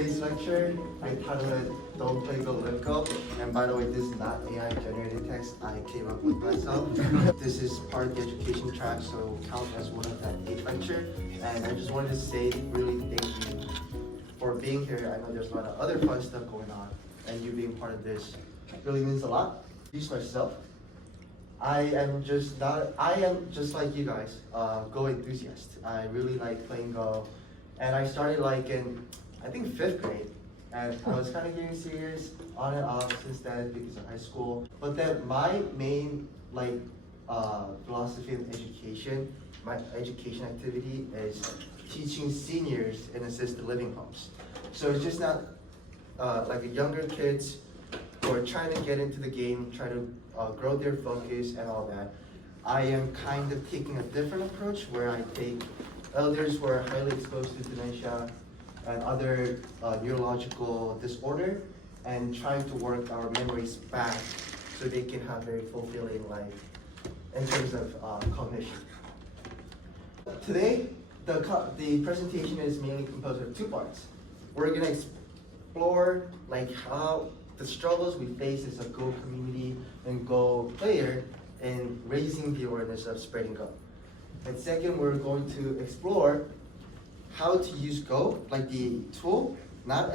today's lecture, I titled it Don't Play Go, Live Go. And by the way, this is not AI generated text, I came up with myself. This is part of the education track, so count as one of that 8 lecture. And I just wanted to say really thank you for being here. I know there's a lot of other fun stuff going on, and you being part of this really means a lot. Introduce myself. I am just like you guys, Go enthusiast. I really like playing Go, and I started like in, I think 5th grade, and I was kind of getting serious on and off since then because of high school. But then my main philosophy of education, my education activity is teaching seniors in assisted living homes. So it's just not like younger kids who are trying to get into the game, try to grow their focus and all that. I am kind of taking a different approach where I take elders who are highly exposed to dementia and other neurological disorder and trying to work our memories back so they can have very fulfilling life in terms of cognition. Today, the presentation is mainly composed of 2 parts. We're gonna explore like how the struggles we face as a Go community and Go player in raising the awareness of spreading Go. And second, we're going to explore how to use Go, like the tool, not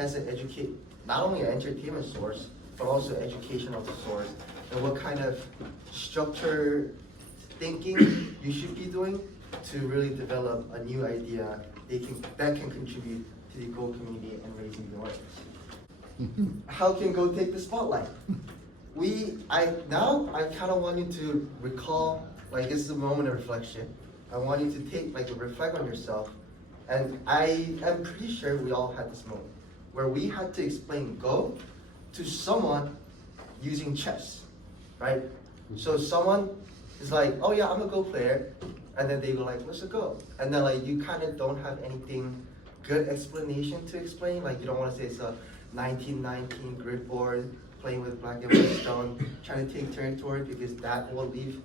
only an entertainment source, but also educational source, and what kind of structure thinking you should be doing to really develop a new idea that can contribute to the Go community and raising the awareness. How can Go take the spotlight? I kind of want you to recall, like this is a moment of reflection. I want you to reflect on yourself. And I am pretty sure we all had this moment where we had to explain Go to someone using chess, right? So someone is like, oh yeah, I'm a Go player. And then they go like, what's a Go? And then like you kind of don't have anything good explanation to explain. Like you don't want to say it's a 1919 grid board playing with black and white stone, trying to take territory because that will leave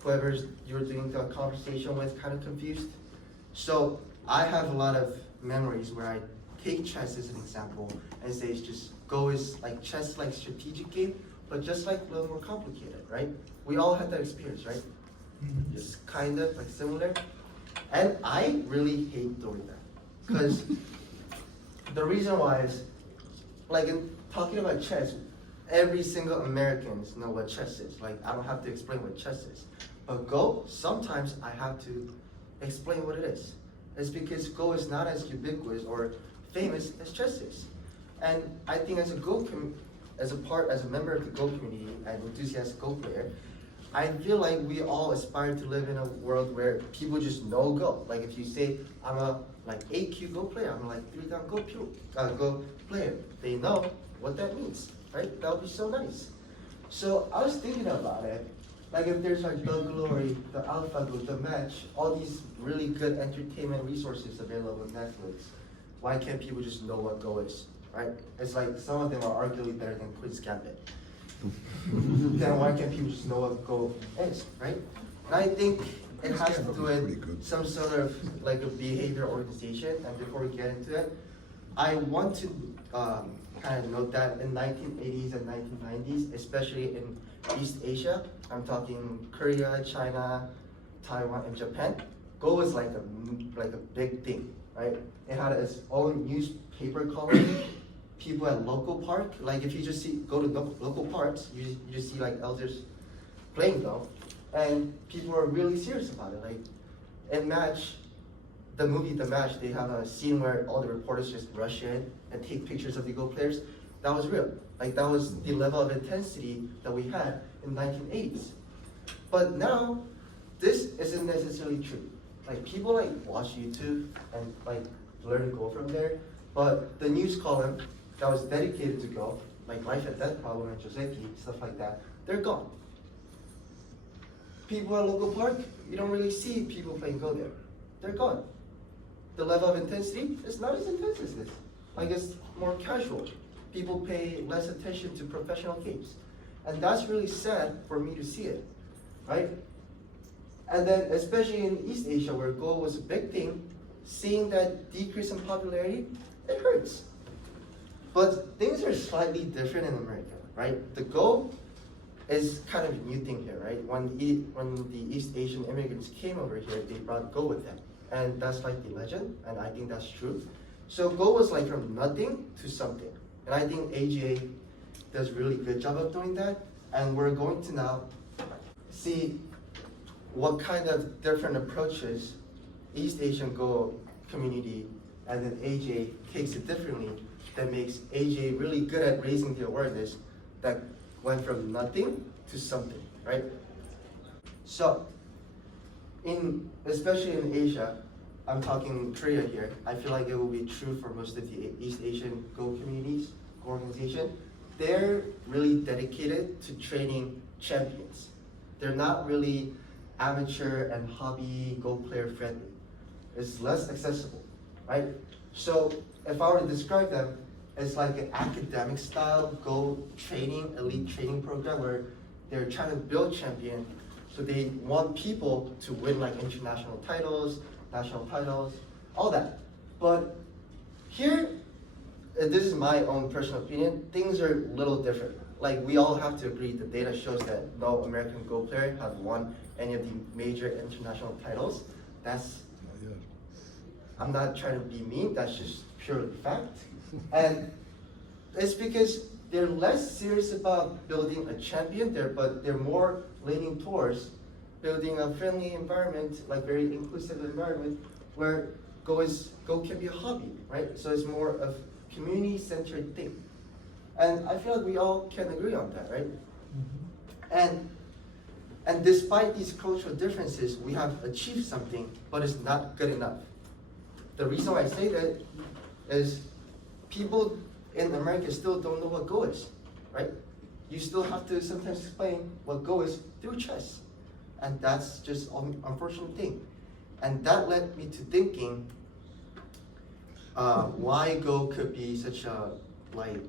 whoever you're doing the conversation with kind of confused. So I have a lot of memories where I take chess as an example and say it's just Go is like chess, like strategic game, but just like a little more complicated, right? We all had that experience, right? It's kind of like similar. And I really hate doing that because the reason why is, like in talking about chess, every single Americans know what chess is. Like I don't have to explain what chess is. But Go, sometimes I have to explain what it is. It's because Go is not as ubiquitous or famous as chess is. And I think as a member of the Go community and enthusiastic Go player, I feel like we all aspire to live in a world where people just know Go. Like if you say, I'm a AQ Go player, I'm a 3-down Go player, they know what that means, right? That would be so nice. So I was thinking about it, like if there's like The Glory, the AlphaGo, the Match, all these really good entertainment resources available on Netflix, why can't people just know what Go is, right? It's like some of them are arguably better than Queen's Gambit. Then why can't people just know what Go is, right? And I think it has to do with some sort of like a behavior organization. And before we get into it, I want to kind of note that in 1980s and 1990s, especially in East Asia, I'm talking Korea, China, Taiwan, and Japan, Go was like a big thing, right? It had its own newspaper column. People at local park, like if you just go to local parks, you just see like elders playing Go, and people are really serious about it. Like in Match, the movie The Match, they have a scene where all the reporters just rush in and take pictures of the Go players. That was real. Like that was the level of intensity that we had in the 1980s. But now, this isn't necessarily true. Like people like watch YouTube and like learn Go from there, but the news column that was dedicated to Go, like Life and Death Problem and Joseki, stuff like that, they're gone. People at local park, you don't really see people playing Go there. They're gone. The level of intensity is not as intense as this. Like it's more casual. People pay less attention to professional games. And that's really sad for me to see it, right? And then especially in East Asia where Go was a big thing, seeing that decrease in popularity, it hurts. But things are slightly different in America, right? The Go is kind of a new thing here, right? When the East Asian immigrants came over here, they brought Go with them. And that's like the legend, and I think that's true. So Go was like from nothing to something. And I think AGA does a really good job of doing that. And we're going to now see what kind of different approaches East Asian Go community and then AGA takes it differently that makes AGA really good at raising the awareness that went from nothing to something, right? So, especially in Asia, I'm talking Korea here, I feel like it will be true for most of the East Asian Go communities, Go organization. They're really dedicated to training champions. They're not really amateur and hobby Go player friendly. It's less accessible, right? So if I were to describe them, it's like an academic style Go training, elite training program where they're trying to build champion. So they want people to win like international titles, national titles, all that. But here, this is my own personal opinion, things are a little different. Like we all have to agree, the data shows that no American Go player have won any of the major international titles. That's, I'm not trying to be mean, that's just purely fact. And it's because they're less serious about building a champion there, but they're more leaning towards building a friendly environment, like very inclusive environment, where Go can be a hobby, right? So it's more of community-centered thing. And I feel like we all can agree on that, right? Mm-hmm. And despite these cultural differences, we have achieved something, but it's not good enough. The reason why I say that is people in America still don't know what Go is, right? You still have to sometimes explain what Go is through chess. And that's just an unfortunate thing. And that led me to thinking why Go could be such a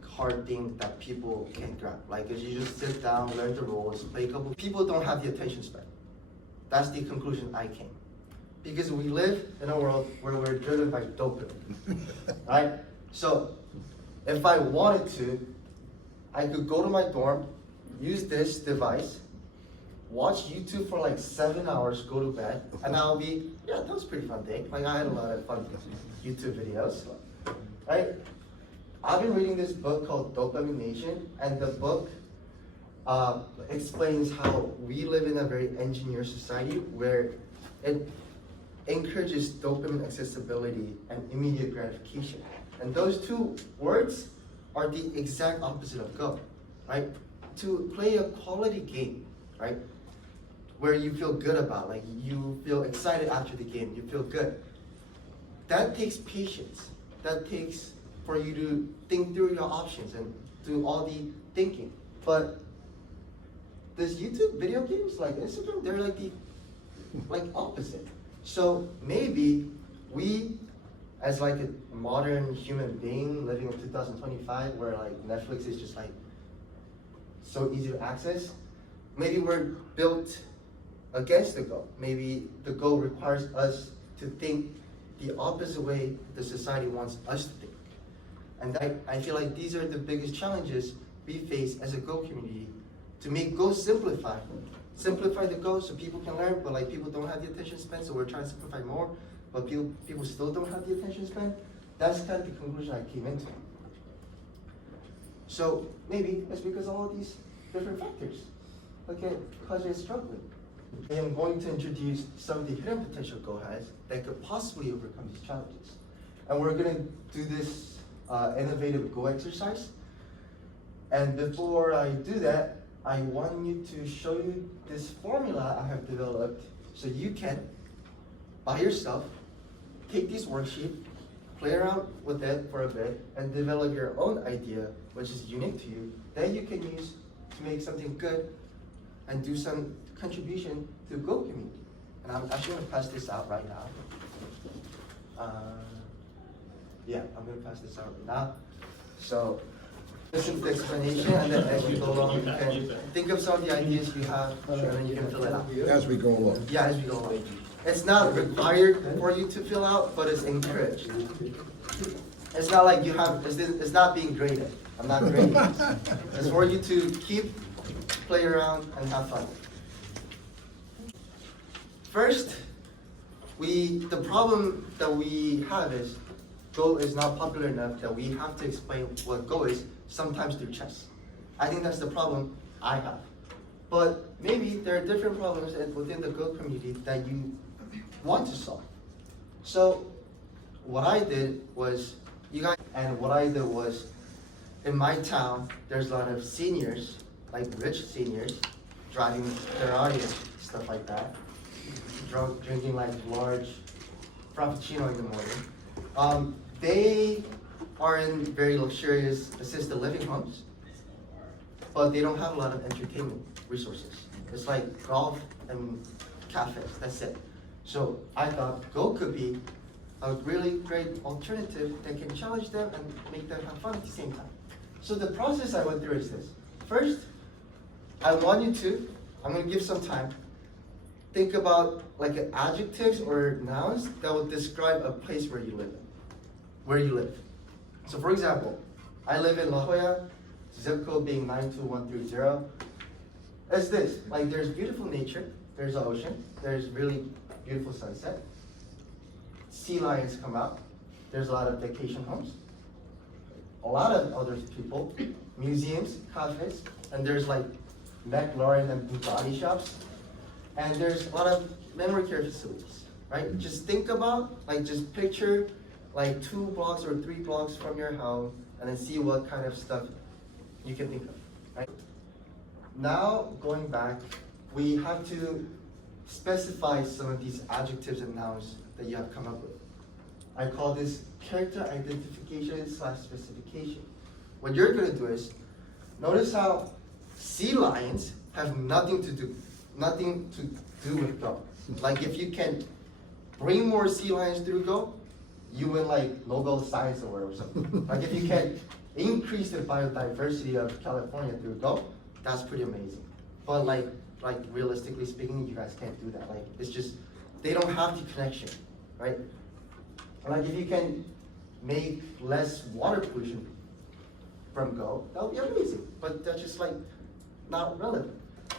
hard thing that people can't grab. Like if you just sit down, learn the rules, play a couple, people don't have the attention span. That's the conclusion I came. Because we live in a world where we're driven by dopamine, right? So if I wanted to, I could go to my dorm, use this device, watch YouTube for like 7 hours, go to bed, and I'll be, yeah, that was a pretty fun day. Like I had a lot of fun YouTube videos, right? I've been reading this book called Dopamine Nation, and the book explains how we live in a very engineered society where it encourages dopamine accessibility and immediate gratification. And those two words are the exact opposite of Go, right? To play a quality game, right? Where you feel good about, like you feel excited after the game, you feel good. That takes patience. That takes for you to think through your options and do all the thinking. But this YouTube video games like Instagram, they're like the opposite. So maybe we, as like a modern human being living in 2025, where like Netflix is just like so easy to access, maybe we're built against the Go. Maybe the Go requires us to think the opposite way the society wants us to think. And I feel like these are the biggest challenges we face as a Go community, to make Go simplify. Simplify the Go so people can learn, but like people don't have the attention span, so we're trying to simplify more, but people still don't have the attention span. That's kind of the conclusion I came into. So maybe it's because of all these different factors. Okay, cause you're struggling. I am going to introduce some of the hidden potential Go has that could possibly overcome these challenges. And we're gonna do this innovative Go exercise. And before I do that, I want you to show you this formula I have developed so you can, by yourself, take this worksheet, play around with it for a bit, and develop your own idea, which is unique to you, that you can use to make something good and do some contribution to the Go community. And I'm actually going to pass this out right now. Yeah, I'm going to pass this out right now. So listen to the explanation, and then as we go along, you can think of some of the ideas you have, and then you can fill it out. As we go along. Yeah, as we go along. It's not required for you to fill out, but it's encouraged. it's not like you have, it's not being graded. I'm not grading this. It's for you to keep, play around, and have fun. First, the problem that we have is Go is not popular enough that we have to explain what Go is, sometimes through chess. I think that's the problem I have. But maybe there are different problems within the Go community that you want to solve. So what I did was, in my town, there's a lot of seniors, like rich seniors, driving Ferrari and stuff like that, drinking like large frappuccino in the morning. They are in very luxurious assisted living homes, but they don't have a lot of entertainment resources. It's like golf and cafes, that's it. So I thought Go could be a really great alternative that can challenge them and make them have fun at the same time. So the process I went through is this. First, I'm going to give some time, think about like adjectives or nouns that will describe a place where you live. So for example, I live in La Jolla, zip code being 92130. It's this, like there's beautiful nature, there's the ocean, there's really beautiful sunset. Sea lions come out, there's a lot of vacation homes, a lot of other people, museums, cafes, and there's like McLaren and Bugatti shops, and there's a lot of memory care facilities, right? Just think about, like just picture like 2 blocks or 3 blocks from your house and then see what kind of stuff you can think of, right? Now, going back, we have to specify some of these adjectives and nouns that you have come up with. I call this character identification / specification. What you're gonna do is, notice how sea lions have nothing to do with Go. Like if you can bring more sea lions through Go, you win like Nobel Science Award or something. Like if you can increase the biodiversity of California through Go, that's pretty amazing. But like realistically speaking, you guys can't do that. Like it's just, they don't have the connection, right? Like if you can make less water pollution from Go, that would be amazing. But that's just like not relevant.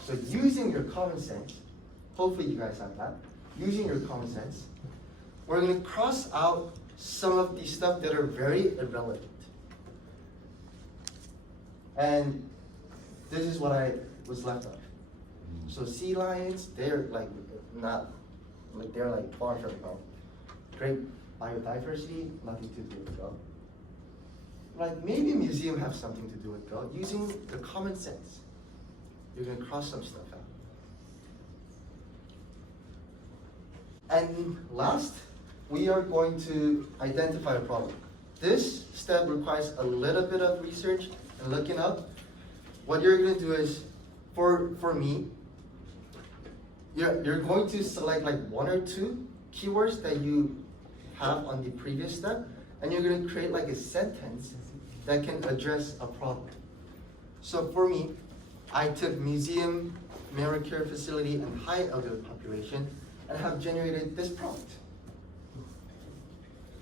So using your common sense, hopefully you guys have that, using your common sense, we're gonna cross out some of these stuff that are very irrelevant. And this is what I was left of. So sea lions, they're like they're like far from Go. Great biodiversity, nothing to do with Go. Like maybe a museum have something to do with Go. Using the common sense, you're gonna cross some stuff out. And last, we are going to identify a problem. This step requires a little bit of research and looking up. What you're gonna do is, for me, you're going to select like 1 or 2 keywords that you have on the previous step, and you're gonna create like a sentence that can address a problem. So for me, I took museum, memory care facility, and high elderly population, and have generated this prompt.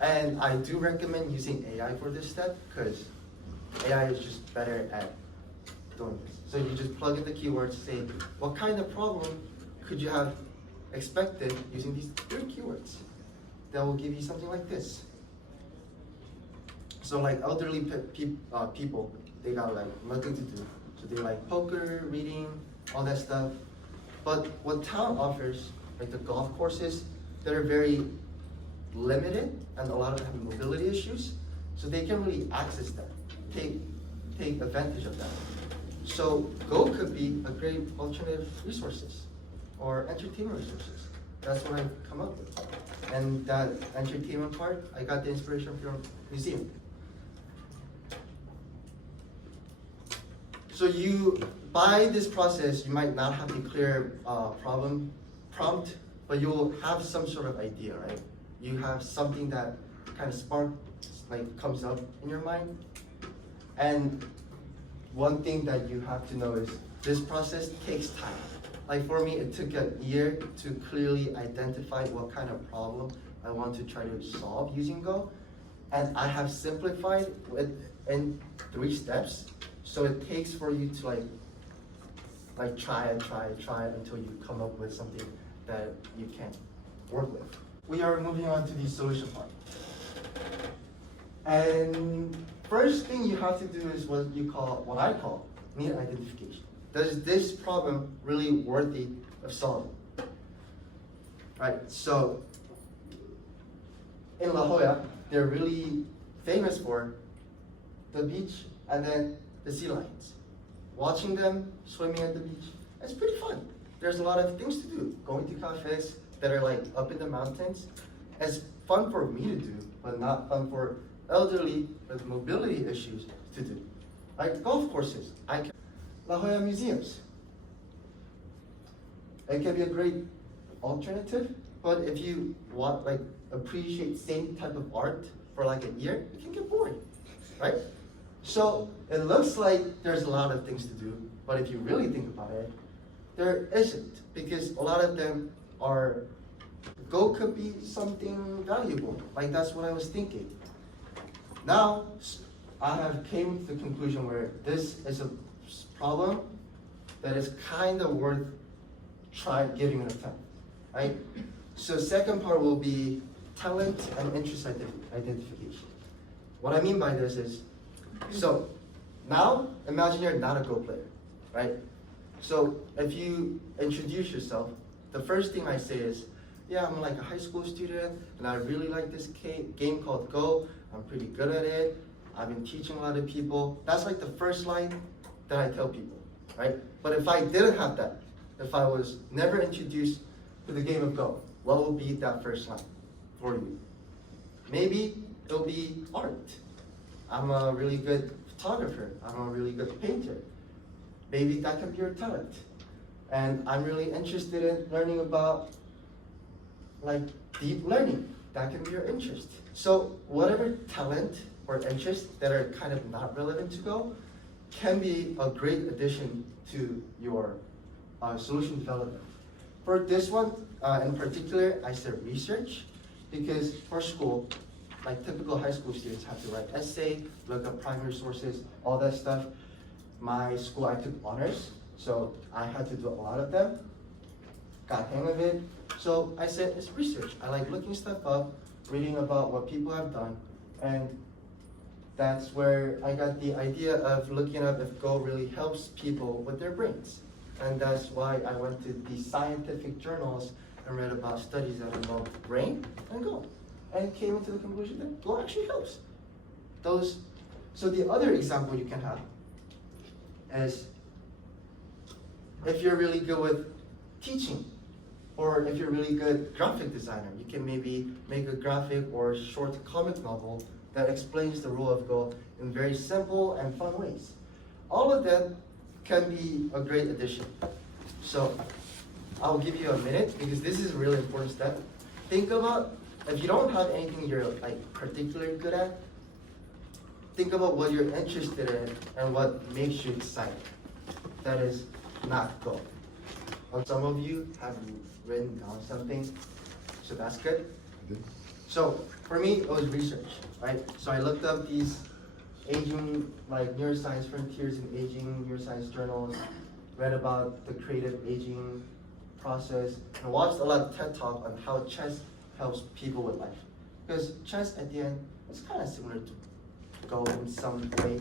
And I do recommend using AI for this step, because AI is just better at doing this. So you just plug in the keywords, say, what kind of problem could you have expected using these 3 keywords? That will give you something like this. So like elderly people, they got like nothing to do. So they like poker, reading, all that stuff. But what town offers, like the golf courses, that are very limited, and a lot of them have mobility issues, so they can really access that, take advantage of that. So Go could be a great alternative resources or entertainment resources. That's what I've come up with. And that entertainment part, I got the inspiration from museum. So by this process, you might not have a clear problem prompt, but you'll have some sort of idea, right? You have something that kind of comes up in your mind. And one thing that you have to know is this process takes time. Like for me, it took a year to clearly identify what kind of problem I want to try to solve using Go. And I have simplified it in 3 steps. So it takes for you to try until you come up with something that you can work with. We are moving on to the solution part. And first thing you have to do is what I call need identification. Is this problem really worthy of solving? Right, so in La Jolla, they're really famous for the beach and then the sea lions. Watching them swimming at the beach, it's pretty fun. There's a lot of things to do. Going to cafes that are up in the mountains, it's fun for me to do, but not fun for elderly with mobility issues to do. Like golf courses, La Jolla museums. It can be a great alternative, but if you want appreciate same type of art for a year, it can get boring, right? So it looks like there's a lot of things to do, but if you really think about it, there isn't, because a lot of them are, Go could be something valuable. That's what I was thinking. Now, I have came to the conclusion where this is a problem that is kind of worth giving an attempt, right? So second part will be talent and interest identification. What I mean by this is, so now imagine you're not a Go player, right? So if you introduce yourself, the first thing I say is, yeah, I'm a high school student and I really like this game called Go. I'm pretty good at it. I've been teaching a lot of people. That's the first line that I tell people, right? But if I didn't have that, if I was never introduced to the game of Go, what will be that first line for you? Maybe it'll be art. I'm a really good photographer. I'm a really good painter. Maybe that can be your talent. And I'm really interested in learning about deep learning. That can be your interest. So whatever talent or interest that are kind of not relevant to Go can be a great addition to your solution development. For this one in particular, I said research, because for school, typical high school students have to write essay, look up primary sources, all that stuff. My school, I took honors, so I had to do a lot of them. Got hang of it. So I said it's research. I like looking stuff up, reading about what people have done, and that's where I got the idea of looking up if Go really helps people with their brains. And that's why I went to the scientific journals and read about studies that involve brain and Go, and came to the conclusion that Go actually helps. So the other example you can have is if you're really good with teaching, or if you're really good graphic designer, you can maybe make a graphic or short comic novel that explains the rule of Go in very simple and fun ways. All of that can be a great addition. So I'll give you a minute, because this is a really important step. Think about, if you don't have anything you're particularly good at, think about what you're interested in and what makes you excited. That is not Go. Some of you have written down something, so that's good. So for me, it was research, right? So I looked up these aging, neuroscience frontiers in aging neuroscience journals, read about the creative aging process, and watched a lot of TED Talk on how chess helps people with life. Because chess at the end is kind of similar to Go in some way.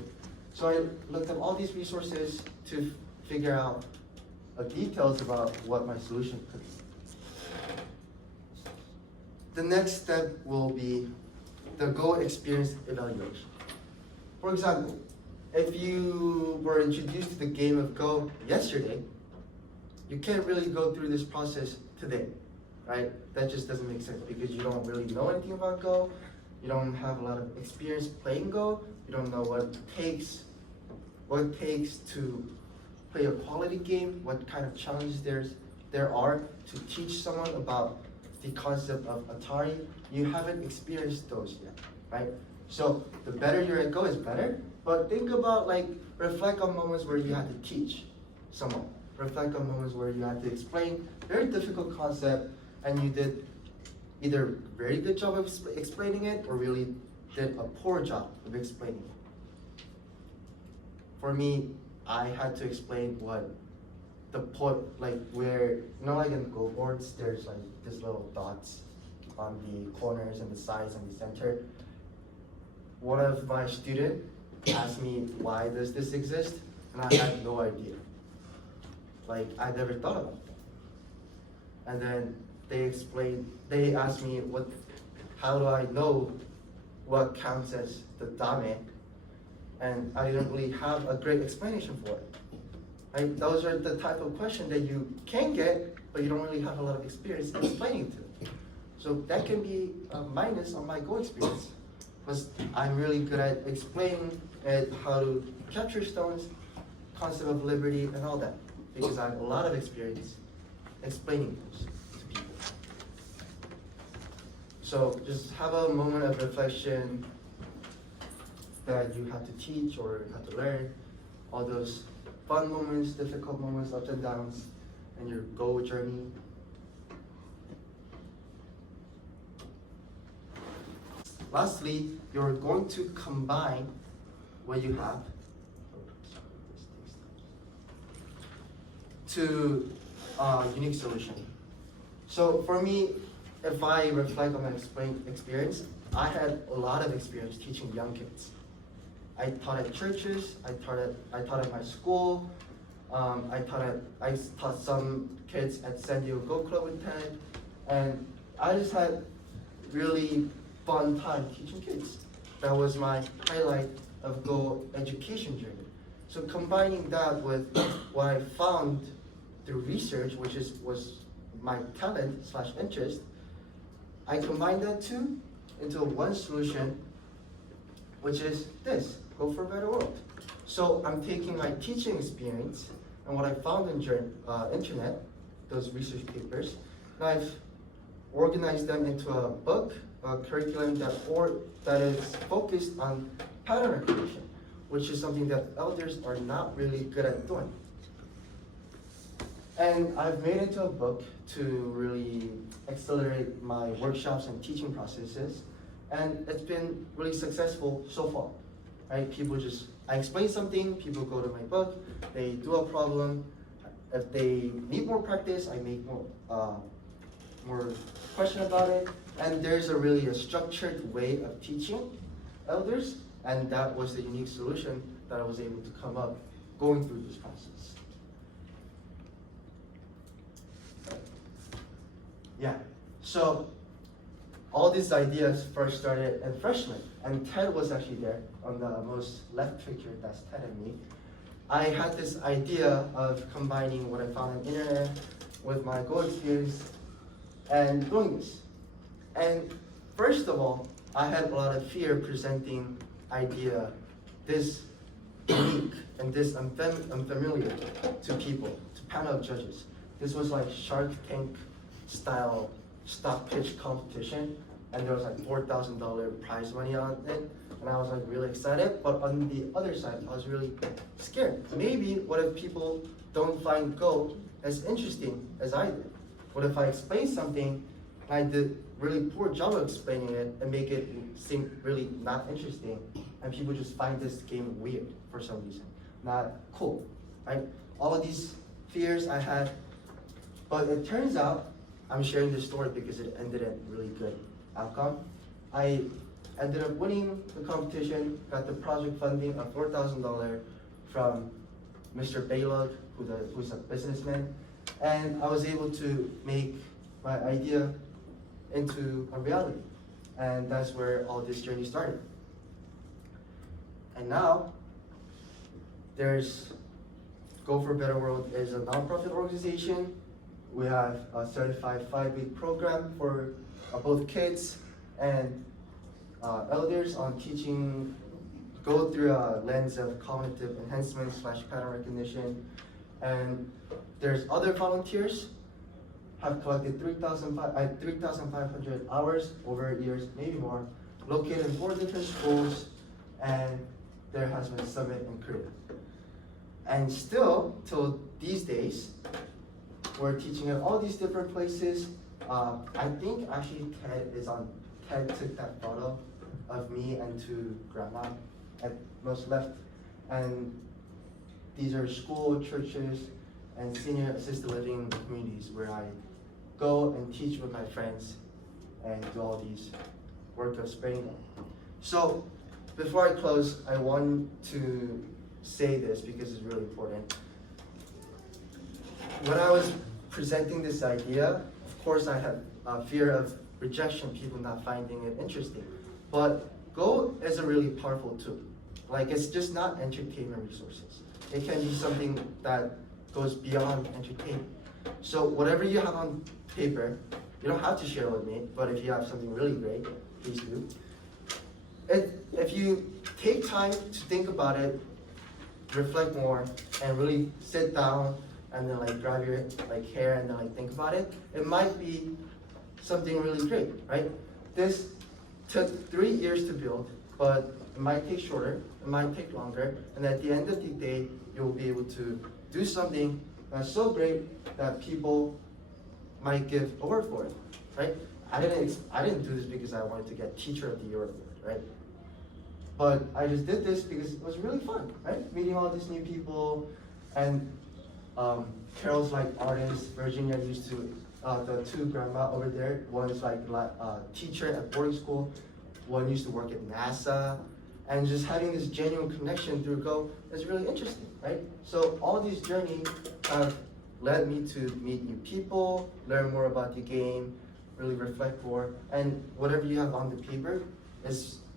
So I looked up all these resources to figure out details about what my solution could be. The next step will be the Go experience evaluation. For example, if you were introduced to the game of Go yesterday, you can't really go through this process today, right? That just doesn't make sense, because you don't really know anything about Go, you don't have a lot of experience playing Go, you don't know what it takes to play a quality game, what kind of challenges there are to teach someone about the concept of Atari. You haven't experienced those yet, right? So the better you're at Go is better, but think about reflect on moments where you had to teach someone. Reflect on moments where you had to explain very difficult concept and you did either very good job of explaining it or really did a poor job of explaining it. For me, I had to explain what the point, like where, like in Go boards, there's like these little dots on the corners and the sides and the center. One of my students asked me, why does this exist? And I had no idea. Like, I never thought about that. And then they asked me, how do I know what counts as the dame? And I didn't really have a great explanation for it. Right? Those are the type of question that you can get, but you don't really have a lot of experience explaining to. So that can be a minus on my Go experience, because I'm really good at explaining how to capture stones, concept of liberty, and all that, because I have a lot of experience explaining those to people. So just have a moment of reflection that you have to teach or have to learn, all those fun moments, difficult moments, ups and downs, and your Go journey. Lastly, you're going to combine what you have to a unique solution. So for me, if I reflect on my experience, I had a lot of experience teaching young kids. I taught at churches, I taught at my school, I taught some kids at San Diego Go Club with Ted, and I just had really fun time teaching kids. That was my highlight of Go education journey. So combining that with what I found through research, which was my talent / interest, I combined that two into one solution, which is this, Go for a Better World. So I'm taking my teaching experience and what I found in internet, those research papers, and I've organized them into a book, a curriculum that is focused on pattern recognition, which is something that elders are not really good at doing. And I've made it into a book to really accelerate my workshops and teaching processes, and it's been really successful so far. Right? I explain something, people go to my book, they do a problem. If they need more practice, I make more question about it, and there's a structured way of teaching elders, and that was the unique solution that I was able to come up going through this process. Yeah, so all these ideas first started in freshman, and Ted was actually there on the most left picture, that's Ted and me. I had this idea of combining what I found on the internet with my Go experience and doing this. And first of all, I had a lot of fear presenting idea this unique and this unfamiliar to people, to panel of judges. This was like Shark Tank style stock pitch competition, and there was like $4,000 prize money on it, and I was like really excited, but on the other side, I was really scared. Maybe what if people don't find Go as interesting as I did? What if I explain something and I did really poor job of explaining it and make it seem really not interesting, and people just find this game weird for some reason, not cool, right? All of these fears I had, but it turns out I'm sharing this story because it ended in really good outcome. I ended up winning the competition, got the project funding of $4,000 from Mr. Baylog, who's a businessman, and I was able to make my idea into a reality. And that's where all this journey started. And now, there's Go for a Better World is a nonprofit organization. We have a certified 5-week program for both kids and elders on teaching Go through a lens of cognitive enhancement / pattern recognition. And there's other volunteers have collected 3,500 hours over years, maybe more, located in 4 different schools, and there has been a summit in Korea. And still, till these days, we're teaching at all these different places. I think actually Ted took that photo of me and two grandma at most left. And these are school, churches, and senior assisted living communities where I go and teach with my friends and do all these work of spreading them. So before I close, I want to say this because it's really important. When I was presenting this idea, of course I had a fear of rejection, people not finding it interesting. But Go is a really powerful tool. Like, it's just not entertainment resources. It can be something that goes beyond entertainment. So whatever you have on paper, you don't have to share with me, but if you have something really great, please do. If you take time to think about it, reflect more, and really sit down and then like grab your like hair and then like think about it, it might be something really great, right? This took 3 years to build, but it might take shorter, it might take longer, and at the end of the day, you'll be able to do something that's so great that people might give a word for it, right? I didn't do this because I wanted to get Teacher of the Year award, right? But I just did this because it was really fun, right? Meeting all these new people, and Carol's like artists. Virginia used to, the two grandma over there, one is like a teacher at boarding school, one used to work at NASA, and just having this genuine connection through Go is really interesting, right? So all these journeys have led me to meet new people, learn more about the game, really reflect more, and whatever you have on the paper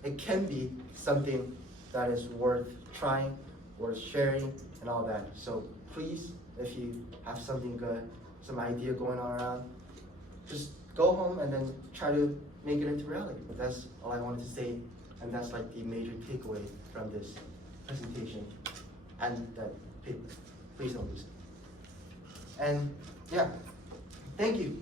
it can be something that is worth trying, worth sharing, and all that. So please, if you have something good, some idea going on around, just go home and then try to make it into reality. That's all I wanted to say, and that's like the major takeaway from this presentation and that paper. Please don't lose it. And yeah, thank you.